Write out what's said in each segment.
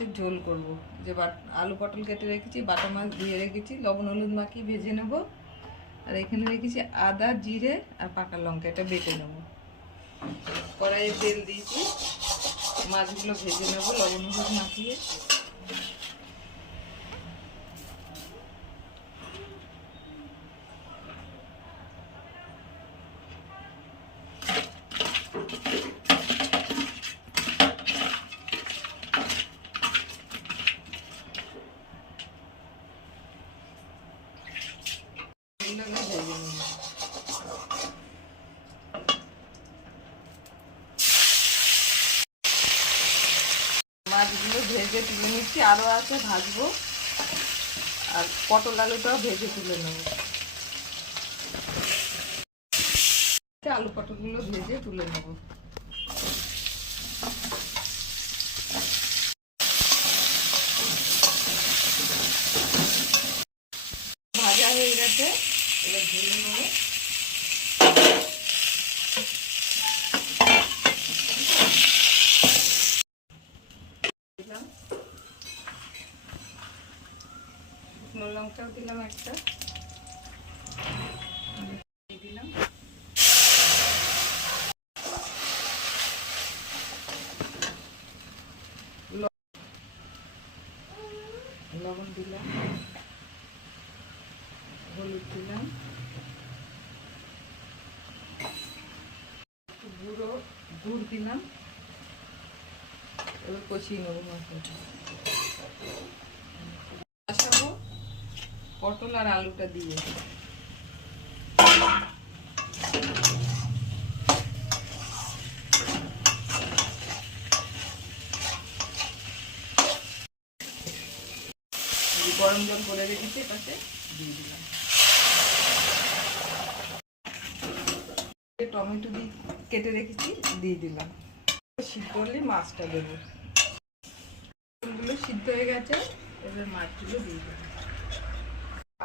মাছের ঝোল করব। যে আলু পটল কেটে রেখেছি, বাটা মাছ ধুয়ে রেখেছি, লবণ হলুদ মাখিয়ে ভেজে নেব। আর এখানে রেখেছি আদা, জিরে আর পাকা লঙ্কা, এটা বেটে নেব। কড়াইয়ে তেল দিয়েছি, মাছগুলো ভেজে নেব লবণ হলুদ মাখিয়ে। মাছগুলো ভেজে তুলে নিচ্ছি, আরও আছে ভাজবো। আর পটল আলুটাও ভেজে তুলে নেব। আলু পটলগুলো ভেজে তুলে নেব। ভাজা হয়ে গেছে, এবার ঢেলে নেব। দিলাম শুকনো লঙ্কাও দিলাম একটা, দিলাম লবণ, দিলাম হলুদ, দিলাম গুড় দিলাম। এবার কষিয়ে নেবো মশলাটা। কষাবো পটল আর আলুটা দিয়ে। গরম জল করে রেখেছি, পাশে দিয়ে দিলাম। টমেটো কেটে রেখেছি, দিয়ে দিলাম। সিদ্ধ হলে মাছটা দেবো। ফুলগুলো সিদ্ধ হয়ে গেছে, এবার মাছগুলো দিয়ে দিলাম।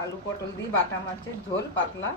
আলু পটল দিয়ে বাটা মাছের ঝোল পাতলা।